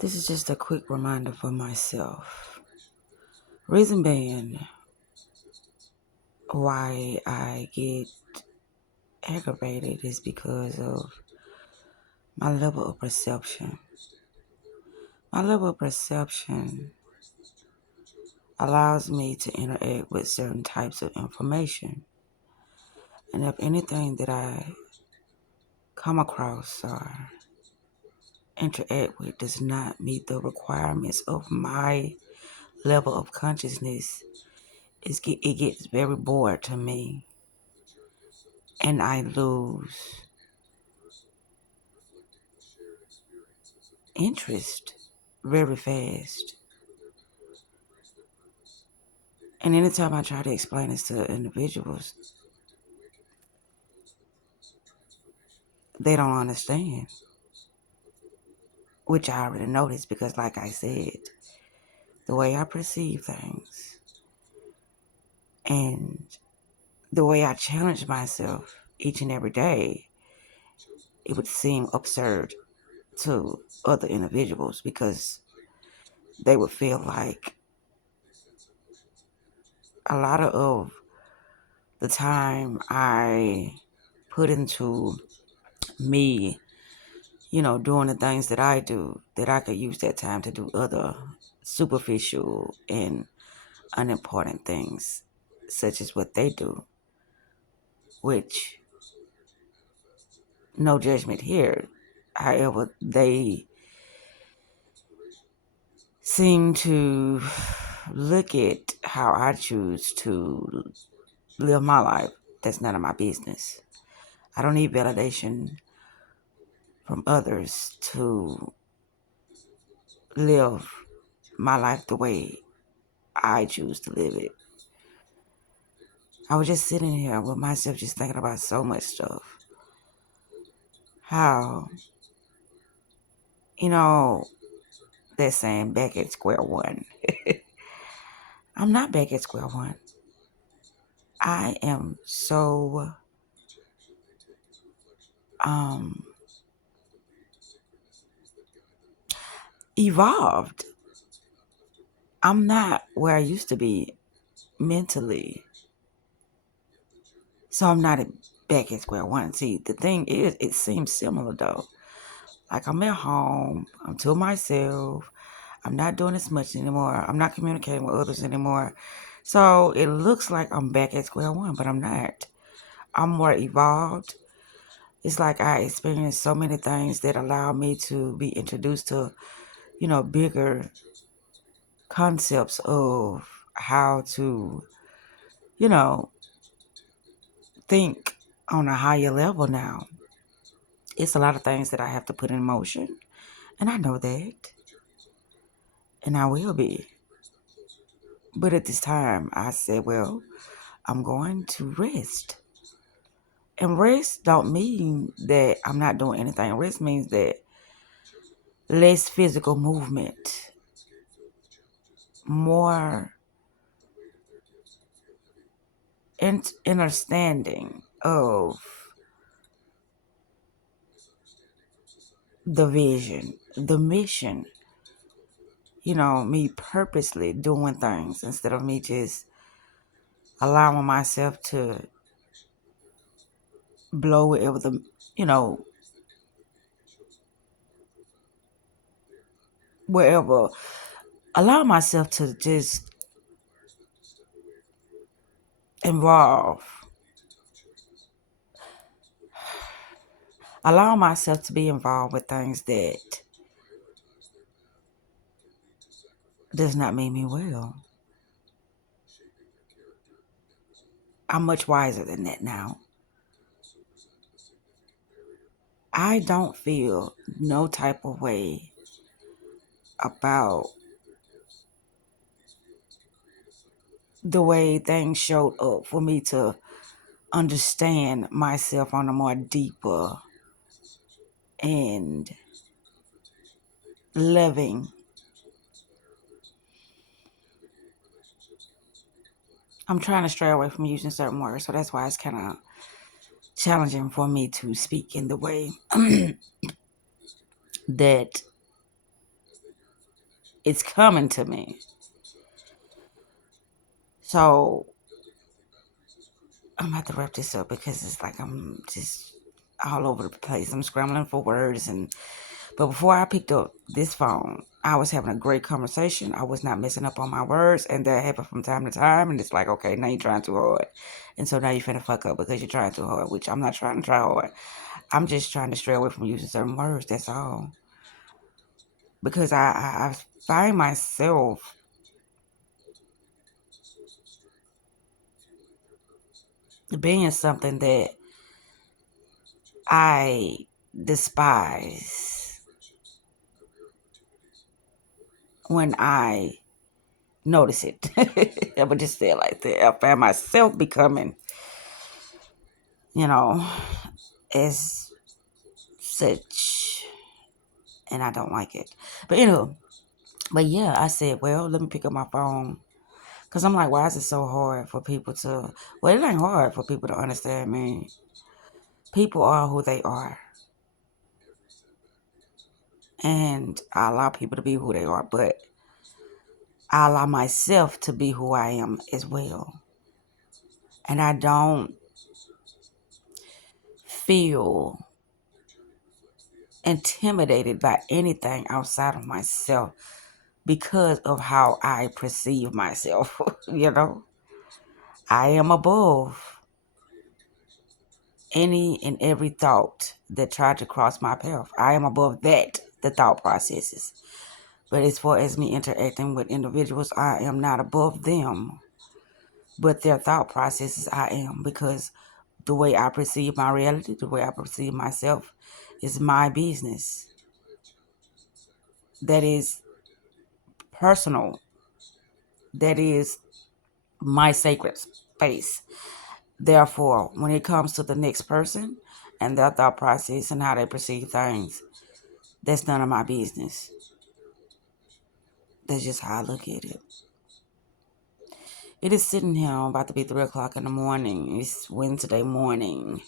This is just a quick reminder for myself. Reason being why I get aggravated is because of my level of perception. My level of perception allows me to interact with certain types of information. And if anything that I come across or interact with does not meet the requirements of my level of consciousness, it gets very bored to me. And I lose interest very fast. And anytime I try to explain this to individuals, they don't understand, which I already noticed because, like I said, the way I perceive things and the way I challenge myself each and every day, it would seem absurd to other individuals because they would feel like a lot of the time I put into me, doing the things that I do, that I could use that time to do other superficial and unimportant things, such as what they do, which, no judgment here. However, they seem to look at how I choose to live my life. That's none of my business. I don't need validation from others to live my life the way I choose to live it. I was just sitting here with myself, just thinking about so much stuff. How, they're saying back at square one. I'm not back at square one. I am so evolved. I'm not where I used to be mentally. So I'm not back at square one. See, the thing is, it seems similar though. Like I'm at home, I'm to myself, I'm not doing as much anymore, I'm not communicating with others anymore. So it looks like I'm back at square one, but I'm not. I'm more evolved. It's like I experienced so many things that allow me to be introduced to, bigger concepts of how to, you know, think on a higher level now. It's a lot of things that I have to put in motion, and I know that, and I will be. But at this time, I said, well, I'm going to rest. And rest don't mean that I'm not doing anything. Rest means that less physical movement, more understanding of the vision, the mission, me purposely doing things instead of me just allowing myself to blow wherever wherever, allow myself to just involve, allow myself to be involved with things that does not make me well. I'm much wiser than that now. I don't feel no type of way about the way things showed up for me to understand myself on a more deeper and living. I'm trying to stray away from using certain words, so that's why it's kind of challenging for me to speak in the way that it's coming to me. So I'm about to wrap this up because it's like I'm just all over the place. I'm scrambling for words, but before I picked up this phone, I was having a great conversation. I was not messing up on my words, and that happened from time to time. And it's like, okay, now you're trying too hard, and so now you're finna fuck up because you're trying too hard. Which I'm not trying to try hard. I'm just trying to stray away from using certain words. That's all. Because I find myself being something that I despise when I notice it. I would just say it like that. I find myself becoming, you know, as such, and I don't like it. But but yeah, I said, well, let me pick up my phone. Because I'm like, why is it so hard for people to, well, it ain't hard for people to understand me. People are who they are. And I allow people to be who they are, but I allow myself to be who I am as well. And I don't feel intimidated by anything outside of myself because of how I perceive myself. I am above any and every thought that tried to cross my path. I am above that, the thought processes. But as far as me interacting with individuals, I am not above them. But their thought processes, I am, because the way I perceive my reality, the way I perceive myself, is my business. That is personal. That is my sacred space. Therefore, when it comes to the next person and their thought process and how they perceive things, that's none of my business. That's just how I look at it. It is sitting here about to be 3 o'clock in the morning. It's Wednesday morning.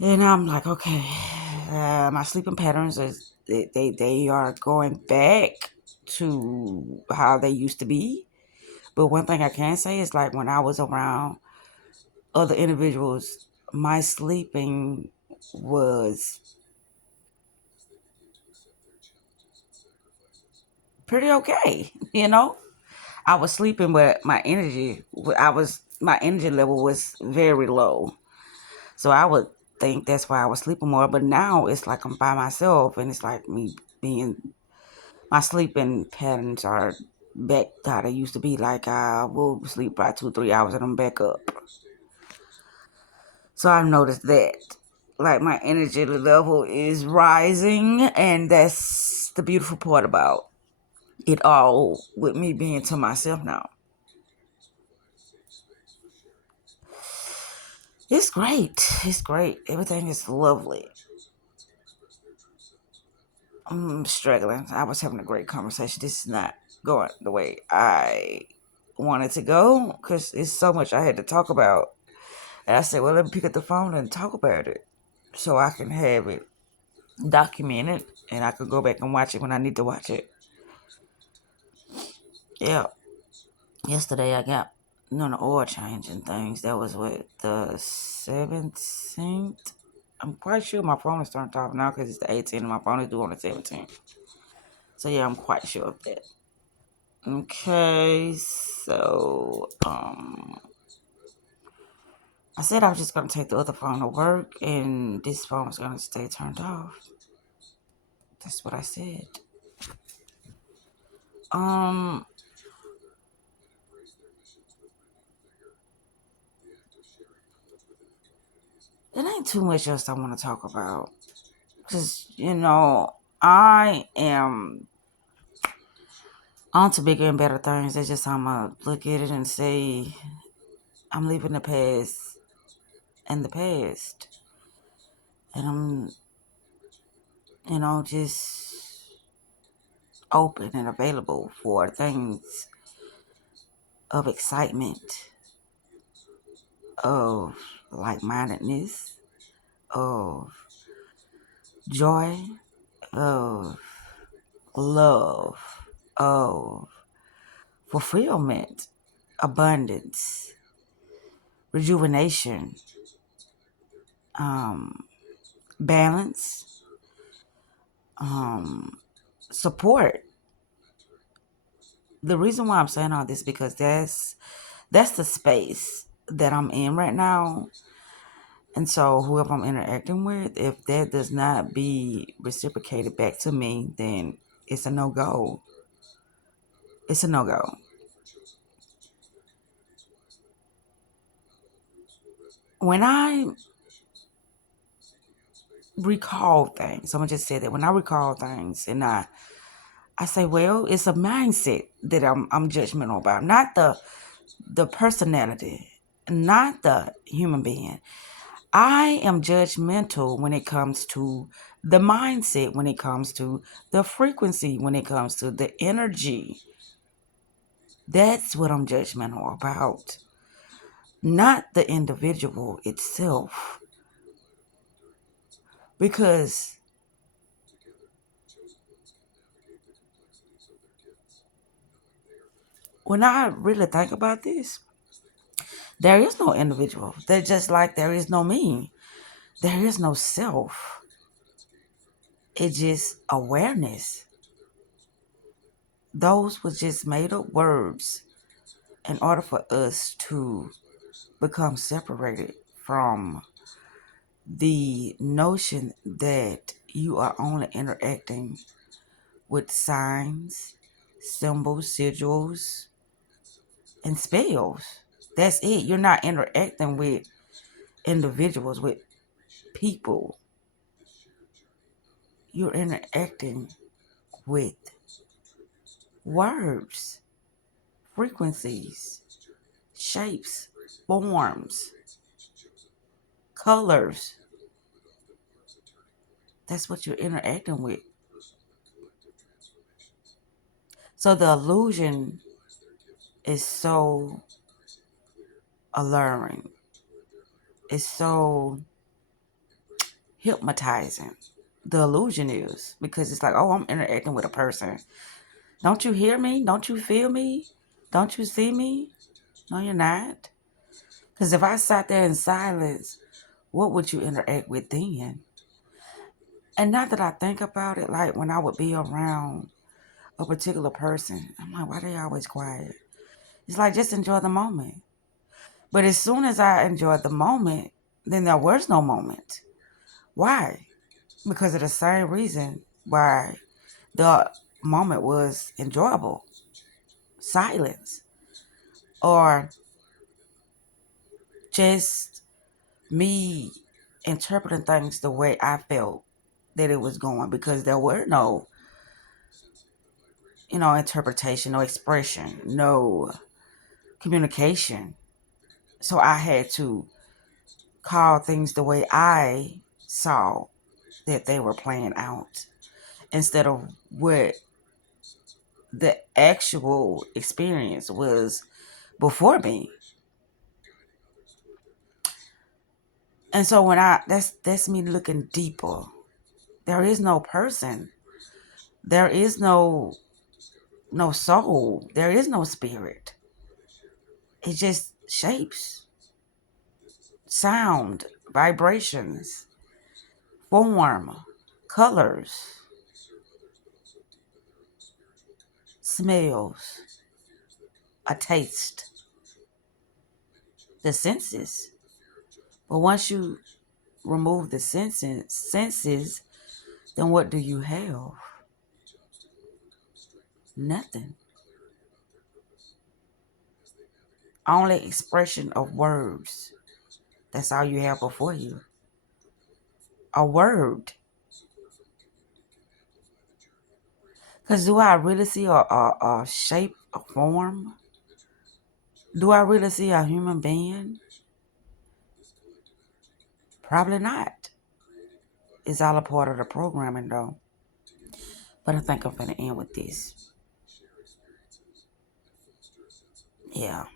And I'm like, okay, my sleeping patterns they are going back to how they used to be. But one thing I can say is like when I was around other individuals, my sleeping was pretty okay. I was sleeping, but my energy level was very low. So I would think that's why I was sleeping more. But now it's like I'm by myself, and it's like me being my sleeping patterns are back to how they used to be. Like I will sleep by 2-3 hours and I'm back up. So I've noticed that. Like my energy level is rising, and that's the beautiful part about it all with me being to myself now. It's great. It's great. Everything is lovely. I'm struggling. I was having a great conversation. This is not going the way I wanted to go because it's so much I had to talk about. And I said, well, let me pick up the phone and talk about it so I can have it documented and I could go back and watch it when I need to watch it. Yeah. Yesterday I got the oil change and things. That was what, the 17th? I'm quite sure my phone is turned off now because it's the 18th and my phone is due on the 17th. So yeah, I'm quite sure of that. Okay, so I said I was just gonna take the other phone to work and this phone is gonna stay turned off. That's what I said. Um There ain't too much else I want to talk about. Because, I am on to bigger and better things. That's just how I'm going to look at it and say, I'm leaving the past in the past. And I'm, just open and available for things of excitement, of like mindedness, of joy, of love, of fulfillment, abundance, rejuvenation, um, balance, support. The reason why I'm saying all this because that's the space that I'm in right now. And so whoever I'm interacting with, if that does not be reciprocated back to me, then it's a no-go. It's a no-go. When I recall things, I'm gonna just say that when I recall things and I say, well, it's a mindset that I'm judgmental about, not the personality, not the human being. I am judgmental when it comes to the mindset, when it comes to the frequency, when it comes to the energy. That's what I'm judgmental about, not the individual itself. Because when I really think about this, there is no individual. They're just like there is no me. There is no self. It's just awareness. Those were just made up words in order for us to become separated from the notion that you are only interacting with signs, symbols, sigils, and spells. That's it. You're not interacting with individuals, with people. You're interacting with words, frequencies, shapes, forms, colors. That's what you're interacting with. So the illusion is so alluring. It's so hypnotizing. The illusion is because it's like, oh, I'm interacting with a person. Don't you hear me? Don't you feel me? Don't you see me? No, you're not. Because if I sat there in silence, what would you interact with then? And not that I think about it, like when I would be around a particular person, I'm like, why they always quiet? It's like, just enjoy the moment. But as soon as I enjoyed the moment, then there was no moment. Why? Because of the same reason why the moment was enjoyable. Silence. Or just me interpreting things the way I felt that it was going because there were no, interpretation, no expression, no communication. So I had to call things the way I saw that they were playing out instead of what the actual experience was before me. And so when that's me looking deeper. There is no person. There is no soul. There is no spirit. It's just shapes, sound, vibrations, form, colors, smells, a taste, the senses. But once you remove the senses, then what do you have? Nothing. Only expression of words. That's all you have before you. A word. Because do I really see a shape, a form? Do I really see a human being? Probably not. It's all a part of the programming, though. But I think I'm going to end with this. Yeah.